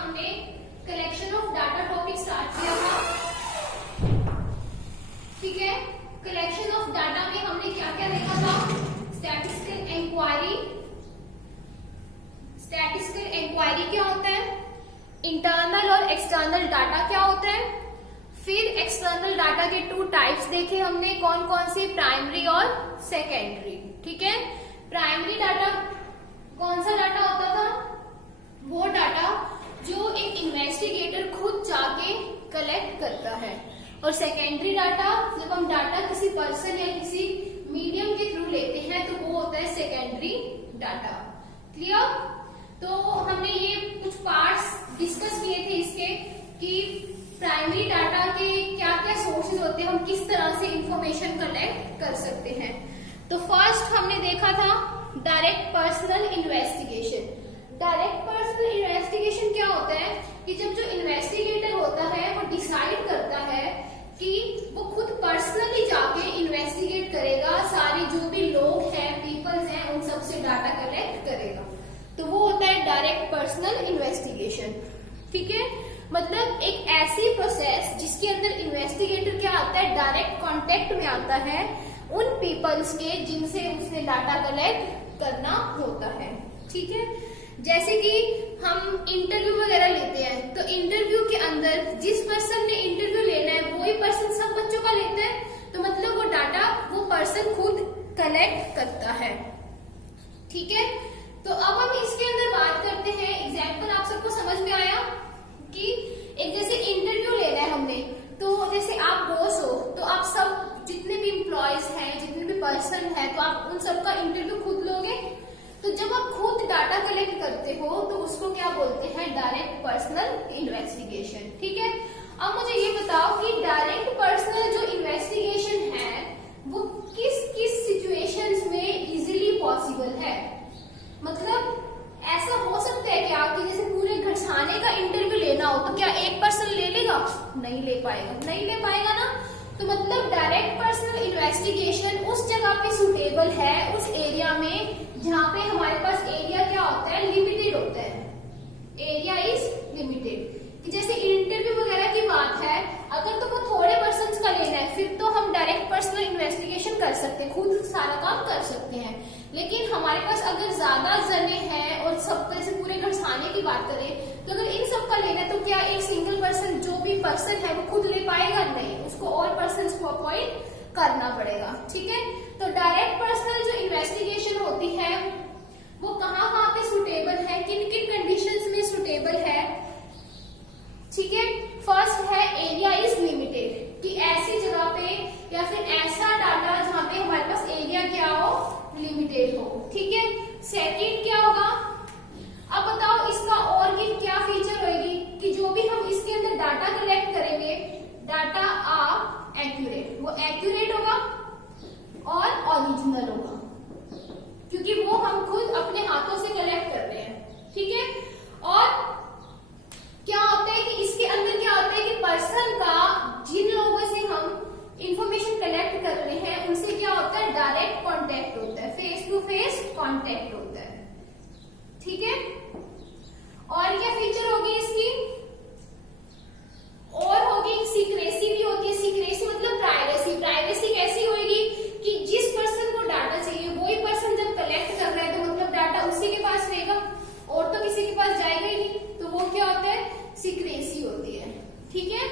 हमने collection of data topic start किया था। ठीक है, कलेक्शन ऑफ डाटा में हमने क्या क्या देखा था? Statistical inquiry. स्टैटिस्टिकल इंक्वायरी क्या होता है? इंटरनल और एक्सटर्नल डाटा क्या होता है? फिर एक्सटर्नल डाटा के टू टाइप्स देखे हमने, कौन कौन से? प्राइमरी और सेकेंडरी। ठीक है, प्राइमरी डाटा कौन सा डाटा होता था? वो डाटा जो एक इन्वेस्टिगेटर खुद जाके कलेक्ट करता है, और सेकेंडरी डाटा जब हम डाटा किसी पर्सन या किसी मीडियम के थ्रू लेते हैं तो वो होता है सेकेंडरी डाटा। क्लियर? तो हमने ये कुछ पार्ट्स डिस्कस किए थे इसके कि प्राइमरी डाटा के क्या क्या सोर्सेज होते हैं, हम किस तरह से इंफॉर्मेशन कलेक्ट कर सकते हैं। तो फर्स्ट हमने देखा था direct personal investigation. Direct personal investigation क्या होता है कि जब जो इन्वेस्टिगेटर होता है वो डिसाइड करता है कि वो खुद पर्सनली जाके इन्वेस्टिगेट करेगा, सारे जो भी लोग हैं, पीपल्स हैं, उन सबसे डाटा कलेक्ट करेगा, तो वो होता है डायरेक्ट पर्सनल इन्वेस्टिगेशन। ठीक है, मतलब एक ऐसी प्रोसेस जिसके अंदर इन्वेस्टिगेटर क्या आता है, डायरेक्ट कांटेक्ट में आता है उन पीपल्स के जिनसे उसने डाटा कलेक्ट करना होता है। ठीक है, जैसे कि हम इंटरव्यू वगैरह लेते हैं, तो इंटरव्यू के अंदर जिस पर्सन ने इंटरव्यू लेना है वही पर्सन सब बच्चों का लेता है, तो मतलब वो डाटा वो पर्सन खुद कलेक्ट करता है। ठीक है, तो अब हम इसके अंदर बात करते हैं, एग्जाम्पल आप सबको समझ में आया कि एक जैसे इंटरव्यू लेना है हमने, तो जैसे आप बॉस हो तो आप सब जितने भी एम्प्लॉयज हैं, जितने भी पर्सन है, तो आप उन सबका इंटरव्यू खुद लोगे। तो जब आप खुद डाटा कलेक्ट करते हो तो उसको क्या बोलते हैं? Direct personal investigation. ठीक है, अब मुझे ये बताओ कि डायरेक्ट पर्सनल जो इन्वेस्टिगेशन है वो किस किस सिचुएशंस में इजीली पॉसिबल है? मतलब ऐसा हो सकता है क्या कि जैसे पूरे घरसाने का इंटरव्यू लेना हो तो क्या एक पर्सन ले लेगा? नहीं ले पाएगा, नहीं ले पाएगा ना। तो मतलब डायरेक्ट पर्सनल इन्वेस्टिगेशन उस जगह पे सुटेबल है, उस एरिया में जहाँ पे हमारे पास एरिया क्या होता है? लिमिटेड होता है। Area is limited. कि जैसे इंटरव्यू वगैरह की बात है, अगर तो वो थोड़े पर्सन का लेना है फिर तो हम डायरेक्ट पर्सनल इन्वेस्टिगेशन कर सकते हैं, खुद सारा काम कर सकते हैं। लेकिन हमारे पास अगर ज्यादा जने हैं और सब जैसे पूरे घरसाने की बात करें, तो अगर इन सब का लेना है तो क्या एक सिंगल पर्सन जो भी पर्सन है वो खुद ले पाएगा? नहीं, उसको और पर्सन को अपॉइंट करना पड़ेगा। ठीक है, तो डायरेक्ट पर्सनल जो इन्वेस्टिगेशन होती है वो कहाँ कहाँ पे सुटेबल है, किन किन कंडीशंस में सुटेबल है? ठीक है, फर्स्ट है एरिया इज लिमिटेड, कि ऐसी जगह पे या फिर ऐसा डाटा जहाँ पे हमारे पास एरिया क्या हो? लिमिटेड हो। ठीक है, सेकंड क्या होगा? अब बताओ इसका और भी क्या फीचर होगी कि जो भी हम इसके अंदर डाटा कलेक्ट करेंगे, डाटा आ एक्यूरेट, वो एक्यूरेट होगा और ओरिजिनल होगा, क्योंकि वो हम खुद अपने हाथों से कलेक्ट कर रहे हैं। ठीक है, और क्या होता है कि इसके अंदर क्या होता है कि पर्सन का जिन लोगों से हम इंफॉर्मेशन कलेक्ट कर रहे हैं उनसे क्या होता है? डायरेक्ट कांटेक्ट होता है, फेस टू फेस कांटेक्ट होता है। ठीक है, और क्या फीचर होगी इसकी? और होगी सीक्रेसी भी होती है। सीक्रेसी मतलब प्राइवेसी। प्राइवेसी कैसी होगी कि जिस पर्सन को डाटा चाहिए वही पर्सन जब कलेक्ट कर रहा है तो मतलब डाटा उसी के पास रहेगा और तो किसी के पास जाएगा ही नहीं, तो वो क्या होता है? सीक्रेसी होती है। ठीक है,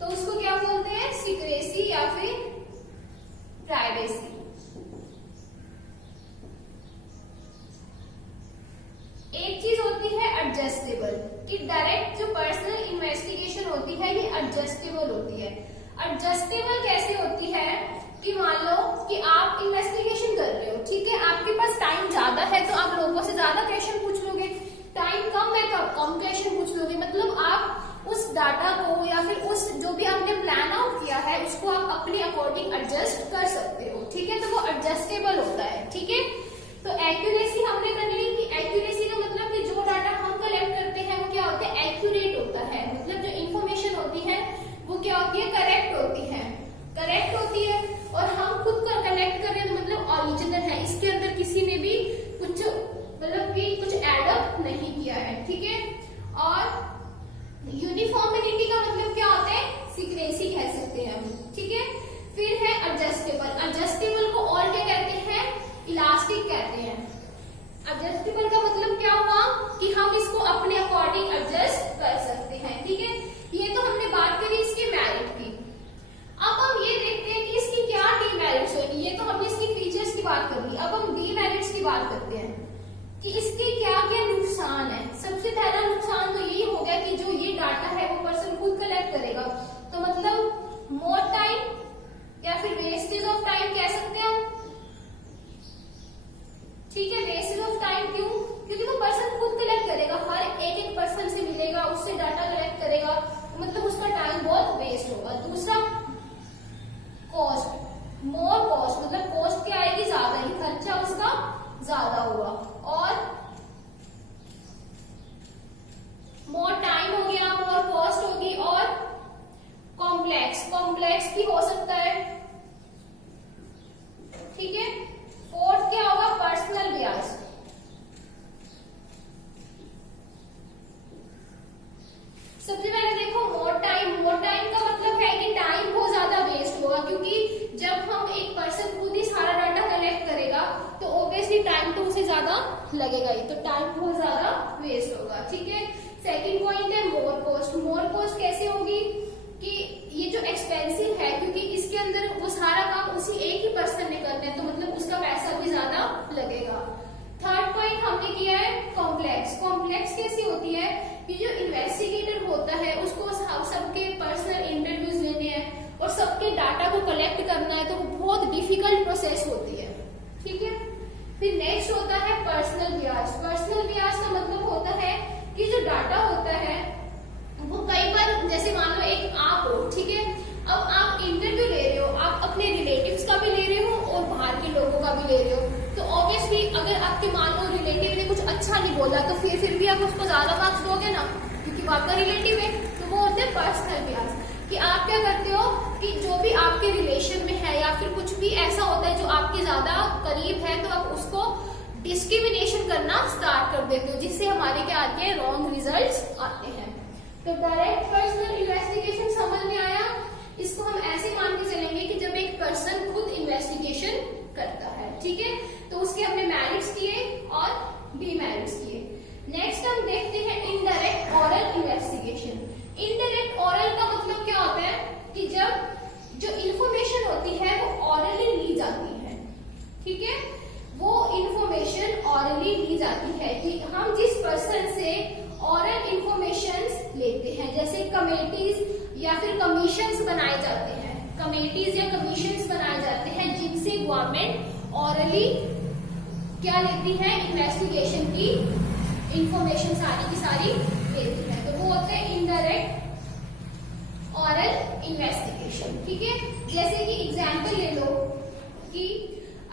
तो उसको क्या बोलते हैं? सीक्रेसी या फिर प्राइवेसी। एक चीज होती है एडजस्टेबल, कि डायरेक्ट जो पर्सनल इन्वेस्टिगेशन होती है ये एडजस्टेबल होती है। एडजस्टेबल कैसे होती है कि मान लो कि आप इन्वेस्टिगेशन कर रहे हो, ठीक है, आपके पास टाइम ज्यादा है तो आप लोगों से ज्यादा क्वेश्चन पूछ लोगे, टाइम कम है तो आप कम क्वेश्चन पूछ लोगे। मतलब आप उस डाटा को या फिर उस जो भी आपने प्लान आउट किया है उसको आप अपने अकॉर्डिंग एडजस्ट कर सकते हो। ठीक है, तो वो एडजस्टेबल होता है। ठीक है, तो एक्यूरेसी हमने कर ली कि एक्यूरेसी का मतलब कि जो डाटा हम कलेक्ट करते हैं वो क्या होता है? एक्यूरेट होता है। मतलब जो इंफॉर्मेशन होती है वो क्या होती है? करेक्ट होती है। करेक्ट होती है और हम खुद का कलेक्ट कर रहे हैं मतलब ओरिजिनल है, इसके अंदर किसी ने भी कुछ मतलब कि कुछ एडअप नहीं किया है। ठीक है, और अब हम डीमेरिट्स की बात करते हैं कि इसके क्या क्या नुकसान है। सबसे पहला नुकसान तो यही हो गया कि जो ये डाटा है वो पर्सन खुद कलेक्ट करेगा, तो मतलब मोर टाइम या फिर वेस्टेज ऑफ टाइम कह सकते हैं हम। ठीक है, वेस्टेज ऑफ टाइम क्यों? क्योंकि वो पर्सन खुद कलेक्ट करेगा, हर एक पर्सन से मिलेगा, उससे डाटा कलेक्ट करेगा, मतलब उसका टाइम बहुत वेस्ट होगा। दूसरा कॉस्ट, मोर कॉस्ट, मतलब कॉस्ट क्या आएगी, ज्यादा ही, खर्चा उसका ज्यादा होगा। और मोर टाइम हो गया, मोर कॉस्ट होगी, और कॉम्प्लेक्स, कॉम्प्लेक्स भी हो सकता है। ठीक है, फोर्थ क्या होगा, पर्सनल बियास। सबसे पहले देखो मोर टाइम, मोर टाइम का मतलब है कि टाइम बहुत ज्यादा वेस्ट होगा, क्योंकि जब हम एक पर्सन खुद ही सारा डाटा कलेक्ट करेगा तो ऑब्वियसली टाइम तो उसे ज्यादा लगेगा ही, तो टाइम बहुत ज्यादा वेस्ट होगा। ठीक है, सेकंड पॉइंट है मोर कॉस्ट। मोर कॉस्ट कैसे होगी कि ये जो एक्सपेंसिव है, क्योंकि इसके अंदर वो सारा काम उसी एक ही पर्सन ने करना है, तो मतलब उसका पैसा भी ज्यादा लगेगा। थर्ड पॉइंट हमने किया है कॉम्प्लेक्स। कॉम्प्लेक्स कैसी होती है कि जो इन्वेस्टिगेटर होता है उसको सबके पर्सनल इंटरव्यूज लेने हैं और सबके डाटा को कलेक्ट करना है, तो वो बहुत डिफिकल्ट प्रोसेस होती है। ठीक है, फिर नेक्स्ट होता है पर्सनल बियास। पर्सनल बियास का मतलब होता है कि जो डाटा होता है वो कई बार, जैसे मान लो एक आप हो, ठीक है, अब आप इंटरव्यू ले रहे हो, आप अपने रिलेटिव्स का भी ले रहे हो और बाहर के लोगों का भी ले रहे हो, तो ऑब्वियसली अगर आपके मान लो रिलेटिव ने कुछ अच्छा नहीं बोला तो फिर भी आप उसको ज्यादा मार्क्स दोगे ना, क्योंकि वो आपका रिलेटिव है। तो वो होते हैं पर्सनल बियास, कि आप क्या करते हो कि जो भी आपके रिलेशन में है या फिर कुछ भी ऐसा होता है जो आपके ज्यादा करीब है, तो आप उसको डिस्क्रिमिनेशन करना स्टार्ट कर देते हो, जिससे हमारे क्या आते हैं, रॉन्ग रिजल्ट्स आते हैं। तो डायरेक्ट पर्सनल इन्वेस्टिगेशन समझ में आया। इसको हम ऐसे मान के चलेंगे कि जब एक पर्सन खुद इन्वेस्टिगेशन करता है, ठीक है, तो उसके हमने मेरिट्स किए और डीमेरिट्स किए। नेक्स्ट हम देखते हैं indirect oral investigation. Indirect oral का मतलब क्या होता है कि जब जो इंफॉर्मेशन होती है वो ऑरली ली जाती है, ठीक है, वो इंफॉर्मेशन ऑरली ली जाती है कि हम जिस पर्सन से ऑरल इंफॉर्मेशंस लेते हैं, जैसे कमेटीज या फिर कमीशंस बनाए जाते हैं, कमेटीज या कमीशंस बनाए जाते हैं जिनसे गवर्नमेंट ऑरली क्या लेती है, इन्वेस्टिगेशन की इंफॉर्मेशन सारी की सारी लेती है, तो वो होते हैं इनडायरेक्ट ऑरल इन्वेस्टिगेशन। ठीक है, जैसे कि एग्जाम्पल ले लो कि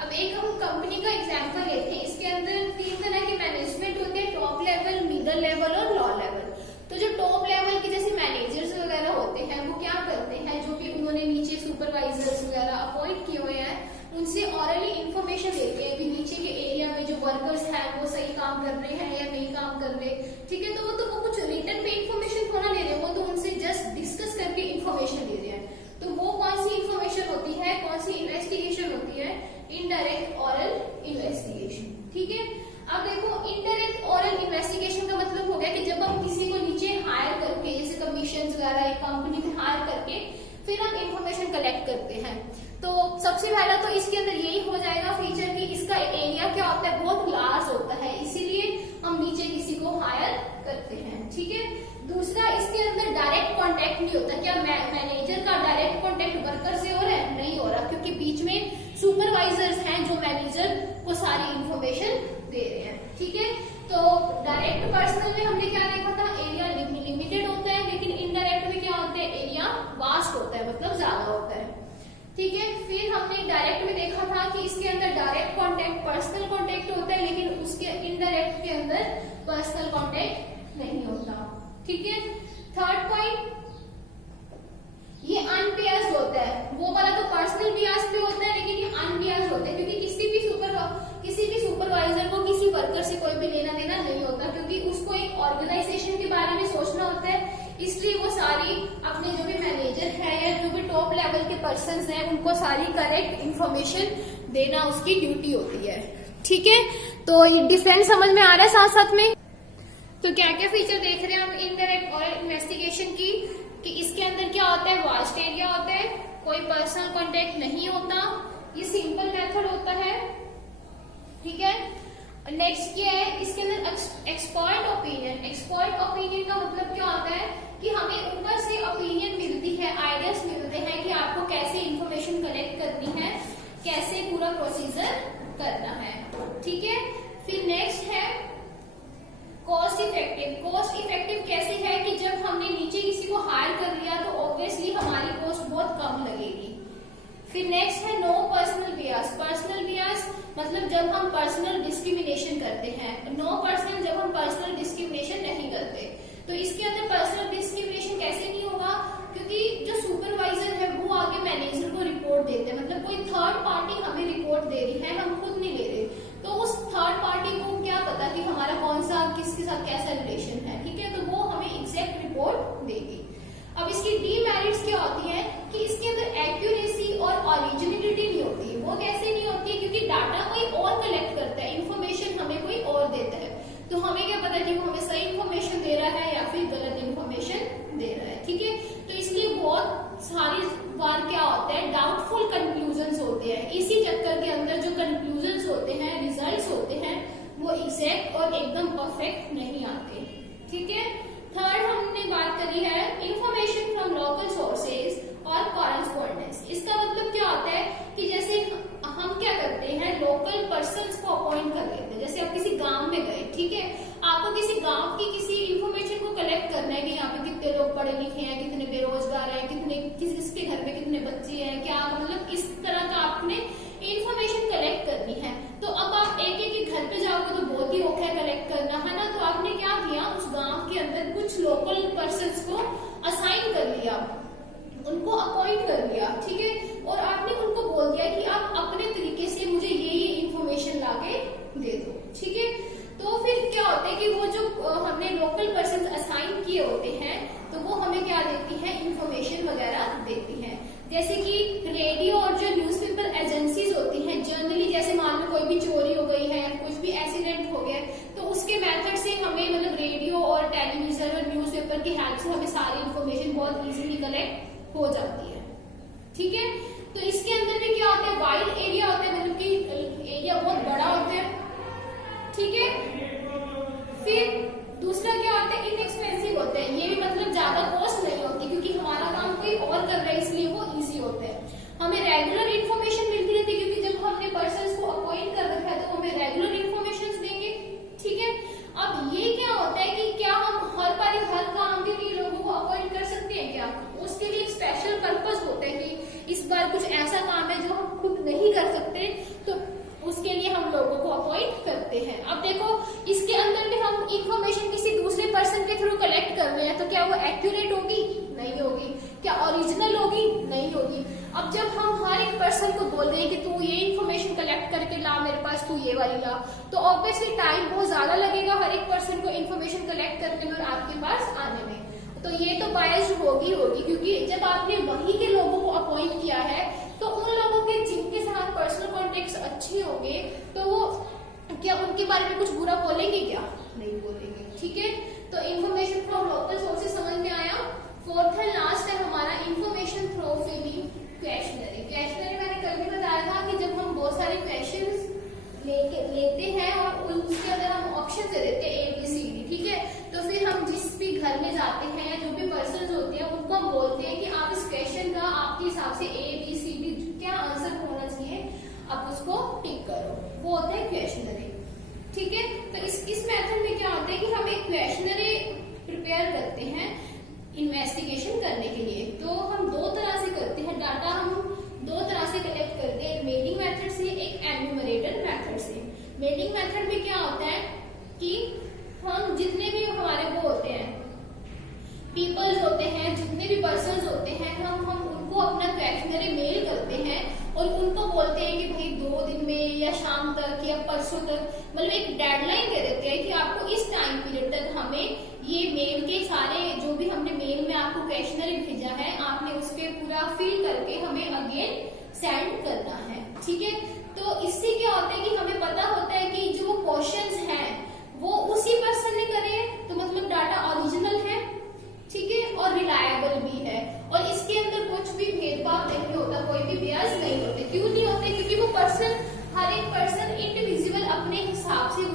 अब एक हम कंपनी का एग्जाम्पल लेते हैं, इसके अंदर 3 तरह के मैनेजमेंट होते हैं, टॉप लेवल, मिडल लेवल और लो लेवल। तो जो टॉप लेवल के जैसे मैनेजर्स वगैरह होते हैं वो क्या करते हैं, जो भी उन्होंने नीचे सुपरवाइजर्स वगैरह अपॉइंट किए हुए हैं उनसे ऑरली इंफॉर्मेशन लेते हैं कि नीचे के एरिया में जो वर्कर्स हैं वो सही काम कर रहे हैं या नहीं काम कर रहे। ठीक है, तो वो कुछ रिटर्न पे इंफॉर्मेशन थोड़ा ले रहे हो, तो उनसे जस्ट डिस्कस करके इंफॉर्मेशन ले रहे हैं। तो वो कौन सी इंफॉर्मेशन होती है, कौन सी इन्वेस्टिगेशन होती है, इनडायरेक्ट ऑरल इन्वेस्टिगेशन। ठीक है, अब देखो इनडायरेक्ट ऑरल इन्वेस्टिगेशन का मतलब हो गया कि जब हम किसी को नीचे हायर करके, जैसे कमीशन वगैरह एक कंपनी में हायर करके फिर हम इंफॉर्मेशन कलेक्ट करते हैं, तो सबसे पहला तो इसके अंदर यही हो जाएगा फीचर कि इसका एरिया क्या होता है, बहुत लार्ज होता है, इसीलिए हम नीचे किसी को हायर करते हैं। ठीक है, दूसरा इसके अंदर डायरेक्ट कांटेक्ट नहीं होता। क्या मैनेजर का डायरेक्ट कांटेक्ट वर्कर से हो रहा है? नहीं हो रहा, क्योंकि बीच में सुपरवाइजर्स हैं जो मैनेजर को सारी इंफॉर्मेशन दे रहे हैं। ठीक है, तो डायरेक्ट पर्सनल में हमने क्या देखा था, एरिया लिमिटेड होता है, लेकिन इनडायरेक्ट में क्या होता है, एरिया वास्ट होता है, मतलब ज्यादा होता है। ठीक है, फिर हमने डायरेक्ट में देखा था कि इसके अंदर डायरेक्ट कांटेक्ट, पर्सनल कांटेक्ट होता है, लेकिन उसके इनडायरेक्ट के अंदर पर्सनल कांटेक्ट नहीं होता। ठीक है, थर्ड पॉइंट, ये अनबियास्ड होता है। वो वाला तो पर्सनल बियास पे होता है, लेकिन ये अनबियास्ड होता है, क्योंकि किसी भी सुपरवाइजर को किसी वर्कर से कोई भी लेना देना नहीं होता, क्योंकि उसको एक ऑर्गेनाइजेशन के बारे में सोचना होता है, इसलिए वो सारी अपने जो भी मैनेजर है या जो भी टॉप लेवल के पर्सन हैं उनको सारी करेक्ट इंफॉर्मेशन देना उसकी ड्यूटी होती है। ठीक है, तो ये डिफरेंस समझ में आ रहा है साथ साथ में। तो क्या क्या फीचर देख रहे हैं हम इनडायरेक्ट ऑरल इन्वेस्टिगेशन की, कि इसके अंदर क्या होता है, वास्ट एरिया होता है, कोई पर्सनल कांटेक्ट नहीं होता, ये सिंपल मेथड होता है, नेक्स्ट क्या है, इसके अंदर एक्सपर्ट ओपिनियन। एक्सपर्ट ओपिनियन का मतलब क्या होता है कि हमें ऊपर से ओपिनियन मिलती है, आइडियाज मिलते हैं कि आपको कैसे इंफॉर्मेशन कलेक्ट करनी है, कैसे पूरा प्रोसीजर करना है, ठीक है। फिर नेक्स्ट है कॉस्ट इफेक्टिव। कॉस्ट इफेक्टिव कैसे है कि जब हमने नीचे किसी को हायर कर लिया तो ऑब्वियसली हमारी कॉस्ट बहुत कम लगेगी। फिर नेक्स्ट है no personal bias. Personal bias मतलब जब हम पर्सनल डिस्क्रिमिनेशन करते हैं, नो पर्सनल जब हम पर्सनल डिस्क्रिमिनेशन नहीं करते। तो इसके अंदर पर्सनल डिस्क्रिमिनेशन कैसे नहीं होगा, क्योंकि जो सुपरवाइजर है वो आगे मैनेजर को रिपोर्ट देते हैं, मतलब कोई थर्ड पार्टी हमें रिपोर्ट दे रही है, हम खुद नहीं ले रहे। तो उस थर्ड पार्टी को क्या पता कि हमारा कौन सा किसके साथ कैसा रिलेशन है, ठीक है, तो वो हमें एग्जैक्ट रिपोर्ट देगी। अब इसकी डीमेरिट्स क्या होती है कि इसके अंदर एक्यूरेसी और ओरिजिनलिटी नहीं होती। वो कैसे नहीं होती, क्योंकि डाटा कोई और कलेक्ट करता है, इंफॉर्मेशन हमें कोई और देता है, तो हमें क्या पता कि वो हमें सही इंफॉर्मेशन दे रहा है या फिर गलत इंफॉर्मेशन दे रहा है, ठीक है। तो इसलिए बहुत सारी बार क्या होता है, डाउटफुल कंक्लूजन्स होते हैं। इसी चक्कर के अंदर जो कंक्लूजन्स होते हैं, रिजल्ट्स होते हैं, वो एग्जैक्ट और एकदम परफेक्ट नहीं आते, ठीक है। थर्ड हमने बात करी है इंफॉर्मेशन फ्रॉम लोकल सोर्सेज और कॉरेस्पॉन्डेंस। इसका मतलब क्या होता है कि जैसे हम क्या करते हैं, लोकल पर्सन्स को अपॉइंट कर लेते हैं। जैसे आप किसी गांव में गए, ठीक है, आपको किसी गांव की किसी इंफॉर्मेशन को कलेक्ट करना है कि यहाँ पे कितने लोग पढ़े लिखे हैं, कितने बेरोजगार हैं, कितने किसके घर में कितने बच्चे हैं, क्या मतलब इस तरह का आपने इंफॉर्मेशन कलेक्ट करनी है। तो अब आप एक एक घर पे जाओगे तो बहुत ही औखा है कलेक्ट करना, है ना। तो आपने क्या किया, उस गांव के अंदर कुछ लोकल पर्सन्स को असाइन कर लिया, उनको अपॉइंट कर लिया, ठीक है, और आपने उनको बोल दिया कि आप अपने तरीके से मुझे ये इंफॉर्मेशन लाके दे दो, ठीक है। तो फिर क्या होता है कि वो जो हमने लोकल पर्सन असाइन किए होते हैं तो वो हमें क्या देती है, इंफॉर्मेशन वगैरह देती है। जैसे कि रेडियो और जो न्यूज़पेपर एजेंसीज होती हैं, जनरली जैसे मान लो कोई भी चोरी हो गई है, कुछ भी एक्सीडेंट हो गया, तो उसके मेथड से हमें मतलब रेडियो और टेलीविजन और न्यूज़पेपर की हेल्प से हमें सारी इंफॉर्मेशन बहुत इजीली कलेक्ट हो जाती है, ठीक है। तो इसके अंदर भी क्या होता है, वाइड एरिया होता है, मतलब कि एरिया बहुत बड़ा होता है, ठीक है। फिर दूसरा क्या होता है, इनएक्सपेंसिव होते हैं। ये भी मतलब ज्यादा कॉस्ट नहीं होती, क्योंकि हमारा काम कोई और कर रहा है इसलिए वो इजी होता है। हमें रेगुलर इन्फॉर्मेशन मिलती रहती है, क्योंकि जब हमने पर्सन्स को अपॉइंट कर रखा है तो हमें रेगुलर इन्फॉर्मेशन देंगे, ठीक है। अब ये क्या होता है कि क्या हम हर बार हर काम के लिए लोगों को अपॉइंट कर सकते हैं क्या, उसके लिए एक स्पेशल पर्पस होता है कि इस बार कुछ ऐसा काम है जो हम खुद नहीं कर सकते, तो उसके लिए हम लोगों को अपॉइंट करते हैं। अब देखो इसके अंदर भी हम इंफॉर्मेशन किसी दूसरे पर्सन के थ्रू कलेक्ट कर रहे हैं, तो क्या वो एक्यूरेट होगी, नहीं होगी। क्या ओरिजिनल होगी, नहीं होगी। अब जब हम हर एक पर्सन को बोल रहे हैं कि तू ये इंफॉर्मेशन कलेक्ट करके ला मेरे पास, तू ये वाली ला, तो ऑब्वियसली टाइम बहुत ज्यादा लगेगा हर एक पर्सन को इंफॉर्मेशन कलेक्ट करने में और आपके पास आने में। तो ये तो बायस्ड होगी, क्योंकि जब आपने वहीं के लोगों को अपॉइंट किया है तो उन लोगों के जिनके साथ पर्सनल कॉन्टेक्ट अच्छे होंगे तो वो क्या उनके बारे में कुछ बुरा बोलेंगे, क्या नहीं बोलेंगे, ठीक है। तो इन्फॉर्मेशन फ्रॉम लोकल सोर्सेज समझ में आया। फोर्थ एंड लास्ट है हमारा information through filling questionnaire. Questionnaire मैंने कल भी बताया था कि जब हम बहुत सारे क्वेश्चंस लेते हैं और उसके अंदर हम ऑप्शन दे देते हैं ABCD, ठीक है। तो फिर हम जिस भी घर में जाते हैं, जो भी पर्सन होते हैं, उनको हम बोलते हैं कि आप इस क्वेश्चन का आपके हिसाब से ABCD क्या आंसर होना चाहिए, आप उसको टिक करो, वो होता है क्वेश्चनरी, ठीक है। तो इस मेथड में क्या होता है कि हम एक क्वेश्चनरी प्रिपेयर करते हैं इन्वेस्टिगेशन करने के लिए। तो हम दो तरह से करते हैं, डाटा हम दो तरह से कलेक्ट करते हैं, एक मेलिंग मेथड से, एक एन्यूमरेटर मेथड से। मेलिंग मेथड में क्या होता है कि हम जितने भी हमारे वो होते हैं पीपल्स होते हैं, जितने भी पर्सन्स होते हैं, हम उनको अपना क्वेश्चनरी मेल करते हैं और उनको बोलते हैं कि भाई 2 दिन में या शाम तक या परसों तक, मतलब एक डेडलाइन दे देते हैं कि आपको इस टाइम पीरियड तक हमें ये मेल के सारे जो भी हमने मेल में आपको क्वेश्चनरी भेजा है, आपने उस पर पूरा फिल करके हमें अगेन सेंड करना है, ठीक है। तो इससे क्या होता है कि हमें पता होता है कि जो क्वेश्चंस हैं वो उसी पर्सन ने करे हैं, तो मतलब डाटा ओरिजिनल है, ठीक है, और रिलायबल भी है, और इसके अंदर कुछ भी भेदभाव नहीं होता, कोई भी बियास नहीं होते। क्यों नहीं होते, क्योंकि वो पर्सन, हर एक पर्सन इंडिविजुअल अपने हिसाब से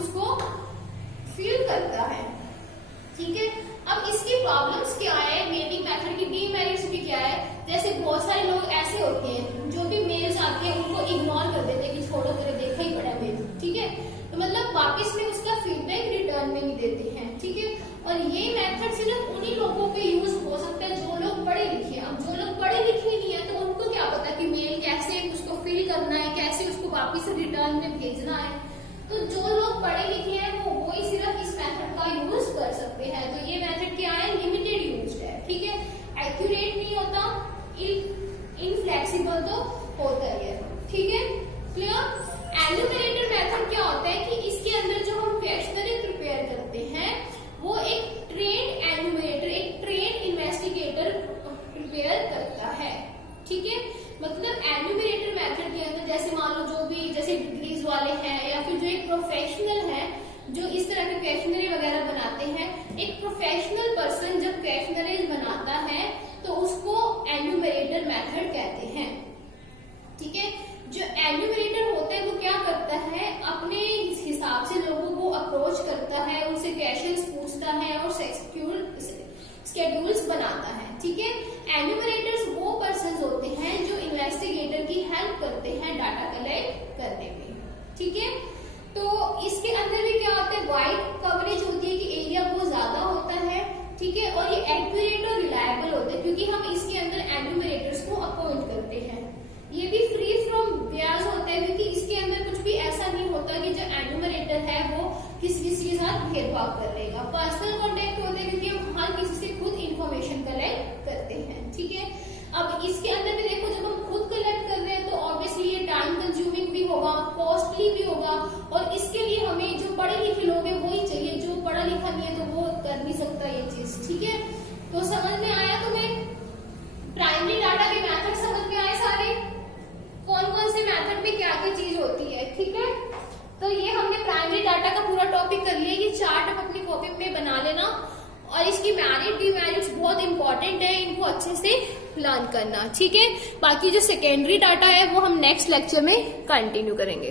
वापस में उसका फीडबैक रिटर्न में ही देते हैं, ठीक है। और ये मेथड सिर्फ उन्हीं लोगों पे यूज हो सकता है जो लोग पढ़े लिखे हैं। अब जो लोग पढ़े लिखे नहीं है तो उनको क्या पता कि मेल कैसे उसको फिल करना है, कैसे उसको वापस रिटर्न में भेजना है। तो जो लोग पढ़े लिखे हैं वो ही सिर्फ इस मेथड का यूज कर सकते हैं। तो ये मेथड क्या है, लिमिटेड यूज है, ठीक है। एक्यूरेट नहीं होता, इनफ्लेक्सिबल तो होता ही है, ठीक है, क्लियर। एन्यूमरेटर मेथड क्या होता है कि इसके अंदर जो हम क्वेश्चनरी प्रिपेयर करते हैं वो एक ट्रेन्ड एन्यूमरेटर, एक ट्रेन्ड इन्वेस्टिगेटर प्रिपेयर करता है, ठीक है। मतलब एन्यूमरेटर मेथड के अंदर जैसे मान लो जो भी जैसे डिग्रीज वाले हैं या फिर जो एक प्रोफेशनल है जो इस तरह के क्वेश्चनरी वगैरह बनाते हैं, एक प्रोफेशनल पर्सन जब क्वेश्चनरी बनाता है तो उसको एन्यूमरेटर मेथड कहते हैं, ठीक है। जो एन्यूमरेटर होता है वो क्या करता है, अपने हिसाब से लोगों को अप्रोच करता है, उनसे क्वेश्चंस पूछता है और शेड्यूल्स बनाता है, ठीक है। एन्यूमरेटर्स वो पर्सन होते हैं जो इन्वेस्टिगेटर की हेल्प करते हैं डाटा कलेक्ट करने में, ठीक है। तो इसके अंदर भी क्या होता है, वाइड कवरेज होती है कि एरिया बहुत ज्यादा होता है, ठीक है। और ये एक्यूरेट और रिलायबल होते हैं क्योंकि हम इसके अंदर एन्यूमरेटर्स को अपॉइंट करते हैं। ये भी फ्री फ्रॉम ब्याज होता है क्योंकि इसके अंदर कुछ भी ऐसा नहीं होता कि जो एन्यूमरेटर है वो किसी के साथ भेदभाव कर लेगा। पर्सनल कॉन्टेक्ट होता है क्योंकि हम हर किसी से खुद इंफॉर्मेशन कलेक्ट करते हैं, ठीक है। अब इसके अंदर भी देखो जब हम खुद कलेक्ट कर रहे हैं तो ऑब्वियसली ये टाइम कंज्यूमिंग भी होगा, कॉस्टली भी होगा और इसके लिए हमें जो पढ़े लिखे लोग हैं वही चाहिए, जो पढ़ा लिखा नहीं है तो वो कर नहीं सकता ये चीज, ठीक है। तो समझ में आया तुम्हें, प्राइमरी डाटा के मेथड समझ में आए सारे, कौन कौन से मेथड में क्या क्या चीज होती है, ठीक है। तो ये हमने प्राइमरी डाटा का पूरा टॉपिक कर लिया। ये चार्ट आप अपनी कॉपी में बना लेना और इसकी मेरिट डिमेरिट्स बहुत इंपॉर्टेंट है, इनको अच्छे से लर्न करना, ठीक है। बाकी जो सेकेंडरी डाटा है वो हम नेक्स्ट लेक्चर में कंटिन्यू करेंगे।